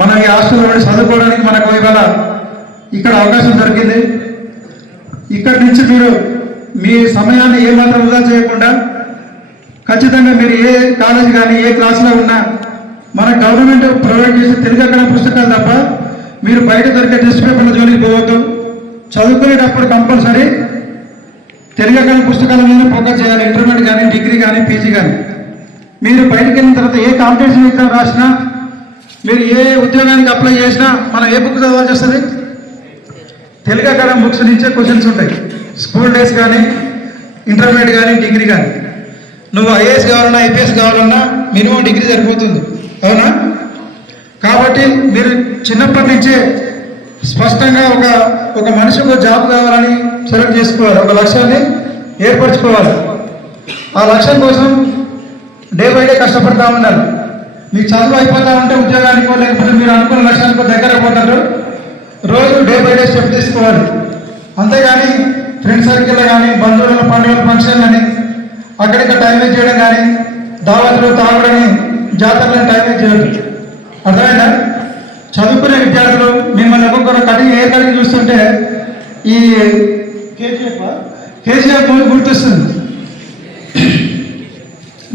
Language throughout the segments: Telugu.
మనం ఈ హాస్టల్లో ఉండి చదువుకోవడానికి మనకు ఇవాళ ఇక్కడ అవకాశం దొరికింది. ఇక్కడి నుంచి మీరు మీ సమయాన్ని ఏమాత్రం వృధా చేయకుండా ఖచ్చితంగా మీరు ఏ కాలేజ్ కానీ ఏ క్లాస్లో ఉన్నా మన గవర్నమెంట్ ప్రొవైడ్ చేసే తెలుగు అక్కడ పుస్తకాలు తప్ప మీరు బయట దొరికే టెస్ట్ పేపర్ల జోలికి పోవద్దు. చదువుకునేటప్పుడు కంపల్సరీ తెలుగు అక్కడ పుస్తకాల మీద ఫోకస్ చేయాలి. ఇంటర్మీడియట్ కానీ డిగ్రీ కానీ పీజీ కానీ. మీరు బయటకు వెళ్ళిన తర్వాత ఏ కాంపిటీషన్ ఎగ్జామ్ రాసినా మీరు ఏ ఉద్యోగానికి అప్లై చేసినా మనం ఏ బుక్ చదవాల్సి వస్తుంది తెలుగు అకాడమీ బుక్స్ నుంచే క్వశ్చన్స్ ఉంటాయి. స్కూల్ డేస్ కానీ ఇంటర్మీడియట్ కానీ డిగ్రీ కానీ. నువ్వు ఐఏఎస్ కావాలన్నా ఐపీఎస్ కావాలన్నా మినిమం డిగ్రీ సరిపోతుంది. అవునా? కాబట్టి మీరు చిన్నప్పటి నుంచే స్పష్టంగా ఒక ఒక మనిషికి జాబ్ కావాలని సెలెక్ట్ చేసుకోవాలి. ఒక లక్ష్యాన్ని ఏర్పరచుకోవాలి. ఆ లక్ష్యం కోసం డే బై డే కష్టపడతా ఉండాలి మీకు చదువు అయిపోతా ఉంటే ఉద్యోగానికో లేకపోతే మీరు అనుకున్న లక్ష్యానికో దగ్గర పోతారు. రోజు డే బై డే స్టెప్ తీసుకోవాలి. అంతేగాని ఫ్రెండ్ సర్కిల్ కానీ బంధువుల పండుగల ఫంక్షన్ కానీ అక్కడిక్కడ టైం వేస్ట్ చేయడం కానీ దావతులు తాగడని జాతరలను టైం వేస్ట్ చేయడం అర్థమైందా? చదువుకునే విద్యార్థులు మిమ్మల్ని ఒక్కొక్కరు కటింగ్ ఏ కటింగ్ చూస్తుంటే ఈ కేజీఎఫ్ కేజీఎఫ్ మూవీ గుర్తొస్తుంది.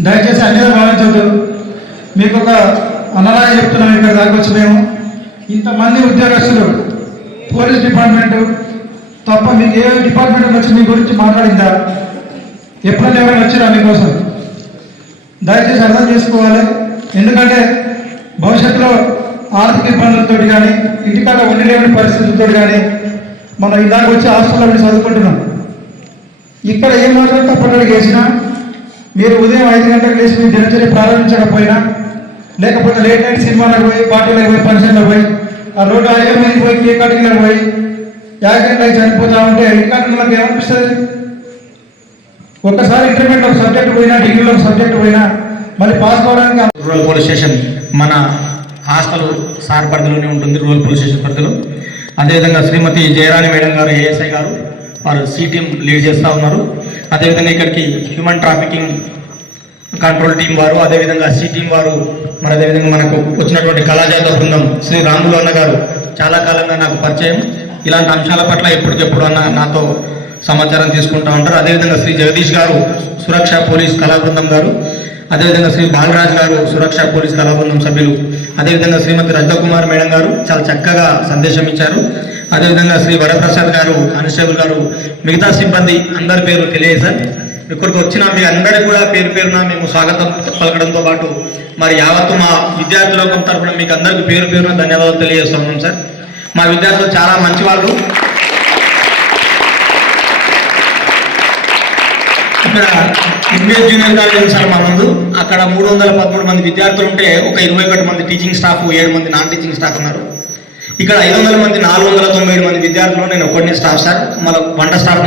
దయచేసి అన్నిగా భావించవద్దు మీకు ఒక అన్నలాగా చెప్తున్నాం ఇక్కడ దాకా వచ్చి మేము ఇంతమంది ఉద్యోగస్తులు పోలీస్ డిపార్ట్మెంట్ తప్ప మీకు ఏ డిపార్ట్మెంట్ వచ్చి మీ గురించి మాట్లాడిందా? ఎప్పుడైనా ఎవరైనా వచ్చారా మీకోసం? దయచేసి అర్థం చేసుకోవాలి. ఎందుకంటే భవిష్యత్తులో ఆర్థిక ఇబ్బందులతో కానీ ఇంటికాడ ఉండలేని పరిస్థితులతో కానీ మనం ఇందాక వచ్చి హాస్టల్లో ఉండి చదువుకుంటున్నాం. ఇక్కడ ఏం మాత్రం తప్పటడి వేసినా మీరు ఉదయం ఐదు గంటలకు లేచి మీ దినచర్య ప్రారంభించకపోయినా లేకపోతే లేట్ నైట్ సినిమాలకు పోయి పార్టీలకు పోయి ఫంక్షన్లకు పోయి ఆ రోడ్డు హైవే మీద పోయి కేక్ కటింగ్లకు పోయి యాక్సిడెంట్ అయి చనిపోతా ఉంటే ఇంకా మనకు ఏమనిపిస్తుంది? ఒక్కసారి ఇంటర్మీడియట్ ఒక సబ్జెక్ట్ పోయినా డిగ్రీలో ఒక సబ్జెక్ట్ పోయినా మళ్ళీ పాస్ కావడానికి రూరల్ పోలీస్ స్టేషన్ మన హాస్టల్ సార్ పరిధిలోనే ఉంటుంది రూరల్ పోలీస్ స్టేషన్ పరిధిలో. అదేవిధంగా శ్రీమతి జయరాణి మేడం గారు ఏఎస్ఐ గారు వారు సిటీఎం లీడ్ చేస్తూ ఉన్నారు. అదేవిధంగా ఇక్కడికి హ్యూమన్ ట్రాఫికింగ్ కంట్రోల్ టీం వారు అదేవిధంగా సి టీం వారు మరి అదేవిధంగా మనకు వచ్చినటువంటి కళాజాత బృందం శ్రీ రాములు అన్న గారు చాలా కాలంగా నాకు పరిచయం. ఇలాంటి అంశాల పట్ల ఎప్పటికెప్పుడు అన్న నాతో సమాచారం తీసుకుంటూ ఉంటారు. అదేవిధంగా శ్రీ జగదీష్ గారు సురక్ష పోలీస్ కళా బృందం గారు అదేవిధంగా శ్రీ బాలరాజ్ గారు సురక్ష పోలీస్ కళా బృందం సభ్యులు అదేవిధంగా శ్రీమతి రజకుమార్ మేడం గారు చాలా చక్కగా సందేశం ఇచ్చారు. అదేవిధంగా శ్రీ వరప్రసాద్ గారు కానిస్టేబుల్ గారు మిగతా సిబ్బంది అందరి పేరు తెలియజేశారు ఇక్కడికి వచ్చిన మీ అందరికీ కూడా పేరు పేరున మేము స్వాగతం పలకడంతో పాటు మరి యావత్తు మా విద్యార్థులకు తరఫున మీకు అందరికీ పేరు పేరున ధన్యవాదాలు తెలియజేస్తున్నాం సార్. మా విద్యార్థులు చాలా మంచి వాళ్ళు ఇక్కడ ఇంగ్లీష్ జూనియర్ కాలేజ్ ఉంది సార్ మా ముందు. అక్కడ మూడు వందల పదమూడు మంది విద్యార్థులు ఉంటే ఒక ఇరవై ఒకటి మంది టీచింగ్ స్టాఫ్ ఏడు మంది నాన్ టీచింగ్ స్టాఫ్ ఉన్నారు. ఇక్కడ ఐదు వందల మంది నాలుగు వందల తొంభై మంది విద్యార్థులు నేను ఒకటి స్టాఫ్ సార్. మళ్ళీ వంట స్టాఫ్